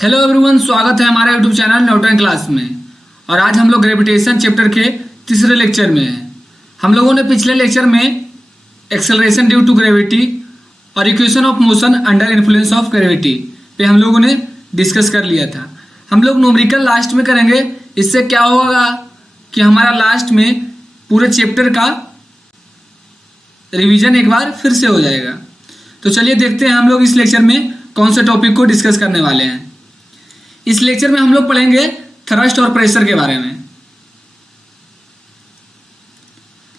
Hello everyone, स्वागत है हमारे यूट्यूब चैनल न्यूटन क्लास में। और आज हम लोग ग्रेविटेशन चैप्टर के तीसरे लेक्चर में हैं। हम लोगों ने पिछले लेक्चर में एक्सेलरेशन ड्यू टू ग्रेविटी और equation of motion under influence of gravity पे हम लोगों ने डिस्कस कर लिया था। हम लोग न्यूमेरिकल लास्ट में करेंगे। इससे क्या होगा कि हमारा लास्ट में पूरे चैप्टर का रिवीजन एक बार फिर से हो जाएगा। तो चलिए देखते हैं हम लोग इस लेक्चर में कौन से टॉपिक को डिस्कस करने वाले हैं। इस लेक्चर में हम लोग पढ़ेंगे थ्रस्ट और प्रेशर के बारे में।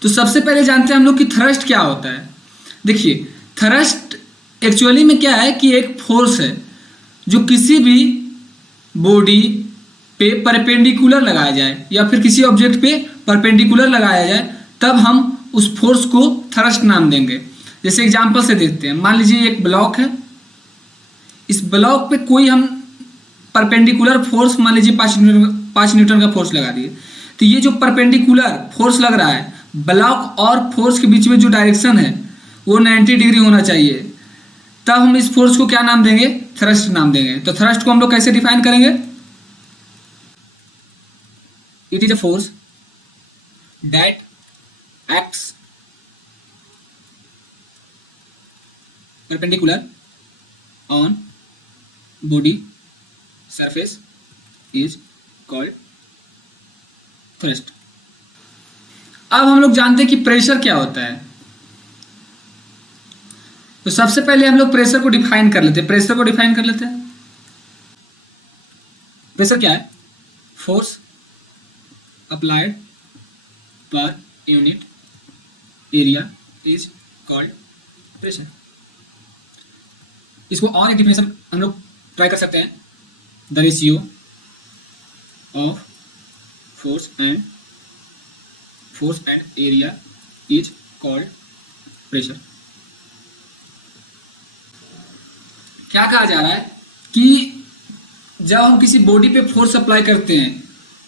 तो सबसे पहले जानते हैं हम लोग कि थ्रस्ट क्या होता है। देखिए, थ्रस्ट एक्चुअली में क्या है कि एक फोर्स है जो किसी भी बॉडी पे परपेंडिकुलर लगाया जाए या फिर किसी ऑब्जेक्ट पे परपेंडिकुलर लगाया जाए, तब हम उस फोर्स को थ्रस्ट नाम देंगे। जैसे एग्जांपल से देखते हैं, मान लीजिए एक ब्लॉक है, इस ब्लॉक पे कोई हम परपेंडिकुलर फोर्स मान लीजिए 5 न्यूटन का फोर्स लगा दिए, तो ये जो परपेंडिकुलर फोर्स लग रहा है, ब्लॉक और फोर्स के बीच में जो डायरेक्शन है वो 90 डिग्री होना चाहिए। तब हम इस फोर्स को क्या नाम देंगे? थ्रस्ट नाम देंगे। तो थ्रस्ट को हम लोग कैसे डिफाइन करेंगे? It is a force that acts perpendicular on body surface is called thrust। अब हम लोग जानते हैं कि प्रेशर क्या होता है। तो सबसे पहले हम लोग प्रेशर को डिफाइन कर लेते हैं। प्रेशर क्या है? Force applied per unit area is called pressure. इसको और एक डिफिनेशन हम लोग ट्राई कर सकते हैं। The ratio of force and area is called pressure. क्या कहा जा रहा है कि जब हम किसी बॉडी पे फोर्स अप्लाई करते हैं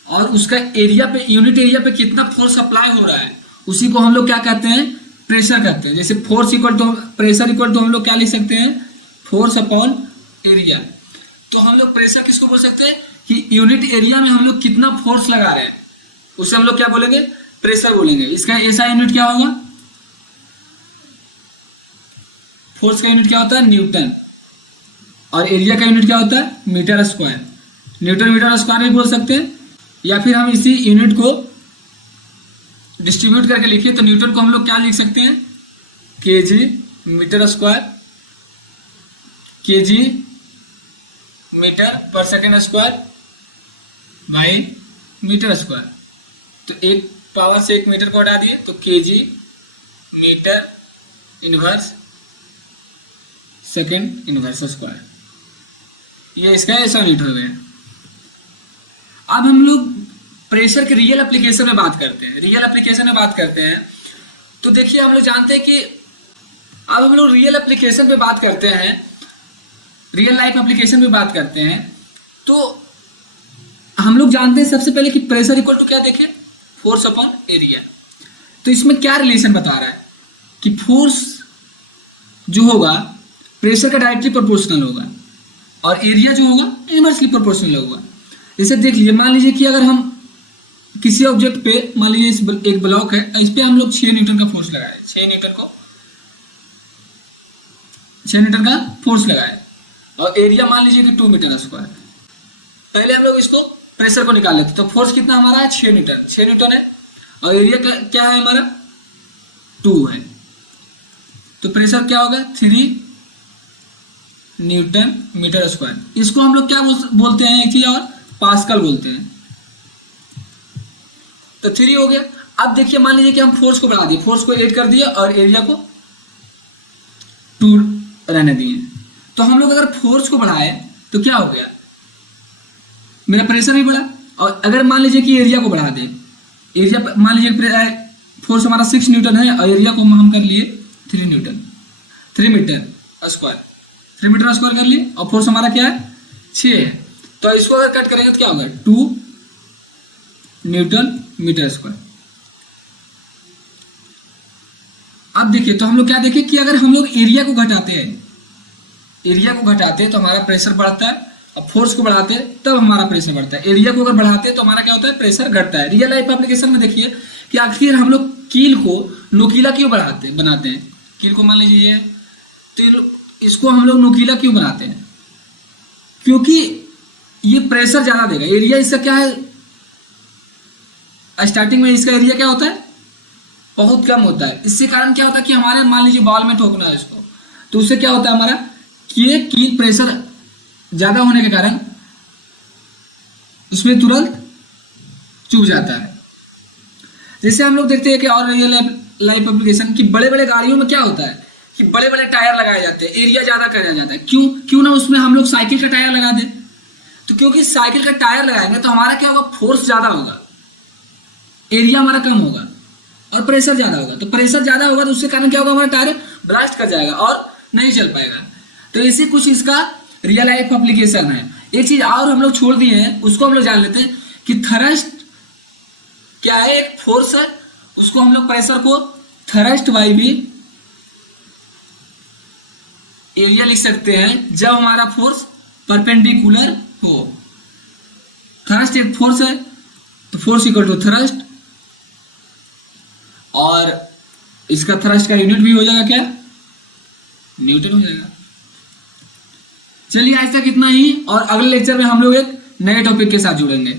और उसका एरिया पे, यूनिट एरिया पे कितना फोर्स अप्लाई हो रहा है, उसी को हम लोग क्या कहते हैं? प्रेशर कहते हैं। जैसे force equal to pressure equal to हम लोग क्या लिख सकते हैं? Force upon area. तो हम लोग प्रेशर किसको बोल सकते हैं कि यूनिट एरिया में हम लोग कितना फोर्स लगा रहे हैं, उसे हम लोग क्या बोलेंगे? प्रेशर बोलेंगे। इसका ऐसा यूनिट क्या होगा? फोर्स का यूनिट क्या होता है? न्यूटन। और एरिया का यूनिट क्या होता है? Metre square. Newton metre square भी बोल सकते हैं, या फिर हम इसी यूनिट को डिस्ट्रीब्यूट करके लिखिए तो न्यूटन को हम लोग क्या लिख सकते हैं? KG metre square, KG metre per second square by metre square. तो एक पावर से एक मीटर को हटा दिए तो KG metre inverse second inverse square. ये इसका ऐसा यूनिट हो गया। अब हम लोग प्रेशर के रियल एप्लीकेशन में बात करते हैं। तो देखिए, हम लोग जानते हैं कि अब हम लोग रियल एप्लीकेशन पे बात करते हैं, रियल लाइफ एप्लीकेशन पे बात करते हैं। तो हम लोग जानते हैं सबसे पहले कि प्रेशर इक्वल टू क्या देखें? Force upon area. तो इसमें क्या रिलेशन बता रहा है कि फोर्स जो होगा प्रेशर का डायरेक्टली प्रोपोर्शनल होगा और एरिया जो होगा इनवर्सली प्रोपोर्शनल होगा। जैसे देख लीजिए, मान लीजिए कि अगर हम किसी ऑब्जेक्ट पे, मान लीजिए एक ब्लॉक है, इस पे हम लोग 6 न्यूटन का फोर्स लगाए, 6 न्यूटन का फोर्स लगाए और एरिया मान लीजिए कि 2 मीटर स्क्वायर। पहले हम लोग इसको प्रेशर को निकाल लेते। तो फोर्स कितना हमारा है? 6 न्यूटन है और एरिया क्या है हमारा? 2 है। तो प्रेशर क्या होगा? 3 न्यूटन मीटर स्क्वायर। इसको हम लोग क्या बोलते हैं? एक चीज और, पास्कल बोलते हैं। तो 3 हो गया। अब देखिए, मान लीजिए कि हम फोर्स को बढ़ा दिए, फोर्स को 8 कर दिया और एरिया को 2 रहने दिए। तो हम लोग अगर फोर्स को बढ़ाए तो क्या हो गया? मेरा प्रेशर भी बढ़ा। और अगर मान लीजिए कि एरिया को बढ़ा दें, एरिया मान लीजिए फोर्स हमारा 6 न्यूटन है और एरिया को हम कर लिए 3 मीटर स्क्वायर कर लिए और फोर्स हमारा क्या है? 6 है। तो इसको अगर कट करेंगे तो क्या होगा? 2 न्यूटन मीटर स्क्वायर। अब देखिए, तो हम लोग क्या देखें कि अगर हम लोग एरिया को घटाते हैं तो हमारा प्रेशर बढ़ता है अब फोर्स को बढ़ाते हैं तब हमारा प्रेशर बढ़ता है, एरिया को अगर बढ़ाते हैं तो हमारा क्या होता है, प्रेशर घटता है। रियल लाइफ एप्लीकेशन में देखिए कि आखिर हम लोग कील को नुकीला क्यों बनाते हैं। कील को मान लीजिए ये, तो इसको हम लोग नुकीला क्यों बनाते हैं, क्योंकि ये प्रेशर ज्यादा देगा। एरिया इसका क्या है, स्टार्टिंग में इसका एरिया क्या होता है, बहुत कम होता है। इससे कारण क्या होता है कि हमारे मान लीजिए बॉल में ठोकना है इसको, तो उससे क्या होता है हमारा कि ये कील प्रेशर ज्यादा होने के कारण उसमें तुरंत चुभ जाता है। जैसे हम लोग देखते हैं कि और रियल लाइफ एप्लीकेशन की बड़े बड़े गाड़ियों में क्या होता है कि बड़े बड़े टायर लगाए जाते हैं, एरिया ज्यादा कराया जाता है। क्यों ना उसमें हम लोग साइकिल का टायर लगा दें, तो क्योंकि साइकिल का टायर लगाएंगे तो हमारा क्या होगा, फोर्स ज्यादा होगा, एरिया हमारा कम होगा और प्रेशर ज्यादा होगा। तो प्रेशर ज्यादा होगा तो उसके कारण क्या होगा, हमारा टायर ब्लास्ट कर जाएगा और नहीं चल पाएगा। तो ऐसे कुछ इसका रियल लाइफ एप्लीकेशन है। एक चीज और हम लोग छोड़ दिए हैं, उसको हम लोग जान लेते हैं कि थ्रस्ट क्या है, एक फोर्स है, उसको हम लोग प्रेशर को थ्रस्ट बाई भी एरिया लिख सकते हैं जब हमारा फोर्स परपेंडिकुलर हो। थ्रस्ट एक फोर्स है तो फोर्स इक्वल टू थ्रस्ट, और इसका थ्रस्ट का यूनिट भी हो जाएगा क्या, न्यूटन हो जाएगा। चलिए आज तक इतना ही, और अगले लेक्चर में हम लोग एक नए टॉपिक के साथ जुड़ेंगे।